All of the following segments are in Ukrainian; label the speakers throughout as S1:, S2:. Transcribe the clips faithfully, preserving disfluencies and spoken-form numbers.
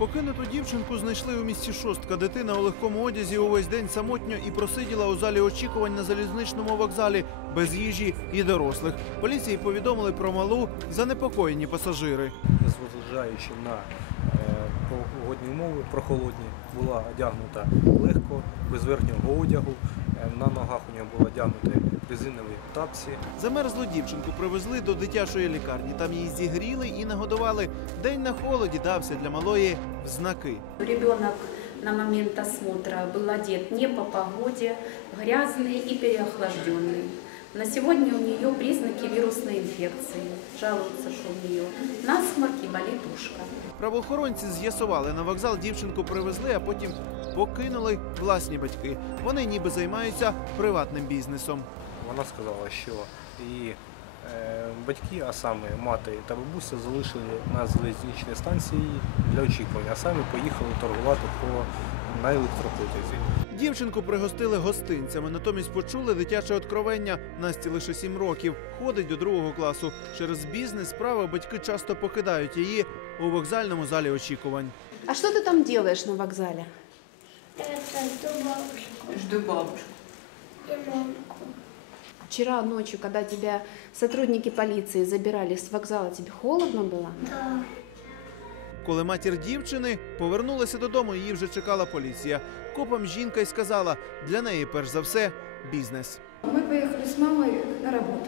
S1: Покинуту дівчинку знайшли у місті Шостка. Дитина у легкому одязі увесь день самотньо і просиділа у залі очікувань на залізничному вокзалі без їжі і дорослих. Поліції повідомили про малу занепокоєні пасажири.
S2: Незважаючи на погодні умови, прохолодні, була одягнута легко, без верхнього одягу. На ногах у нього були одягнуті резинові тапці.
S1: Замерзлу дівчинку привезли до дитячої лікарні. Там її зігріли і нагодували. День на холоді дався для малої в знаки.
S3: Ребенок на момент осмотра был одет не по погоде, грязный и переохлажденный. На сегодня у нее признаки вирусной инфекции. Жалуется, что у нее насморк и болит ушко.
S1: Правоохоронці з'ясували, на вокзал дівчинку привезли, а потім покинули власні батьки. Вони ніби займаються приватним бізнесом.
S2: Вона сказала, що її е, батьки, а саме мати та бабуся, залишили на залізничній станції для очікування, а самі поїхали торгувати по на електропотязі.
S1: Дівчинку пригостили гостинцями, натомість почули дитяче откровення. Насті лише сім років, ходить до другого класу. Через бізнес справи батьки часто покидають її у вокзальному залі очікувань.
S4: А что ты там делаешь на вокзале?
S5: Это жду бабушку
S4: Жду бабушку.
S5: и мамку.
S4: Вчера ночью, когда тебя сотрудники полиции забирали с вокзала, тебе холодно было?
S5: Да.
S1: Коли матір дівчини повернулася додому, її вже чекала поліція. Копам жінка й сказала, для неї перш за все бізнес.
S6: Мы поехали с мамой на работу.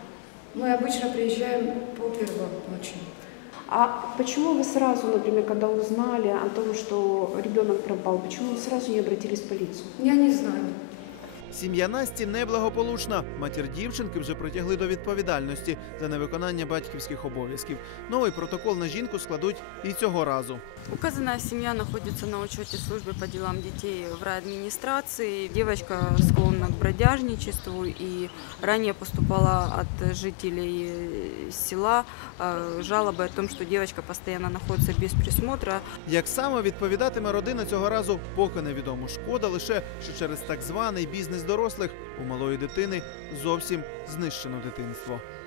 S6: Мы обычно приезжаем полпервого ночи.
S4: А почему вы сразу, например, когда узнали о том, что ребенок пропал, почему вы сразу не обратились в полицию?
S6: Я не знаю.
S1: Сім'я Насті неблагополучна. Матір дівчинки вже притягли до відповідальності за невиконання батьківських обов'язків. Новий протокол на жінку складуть і цього разу.
S7: Указанная семья находится на учете службы по делам детей в райадминистрации. Девочка склонна к бродяжничеству и ранее поступала от жителей села жалобы о том, что девочка постоянно находится без присмотра.
S1: Як саме відповідатиме родина цього разу, поки невідомо. Шкода лише, що через так званий бізнес дорослих у малої дитини зовсім знищено дитинство.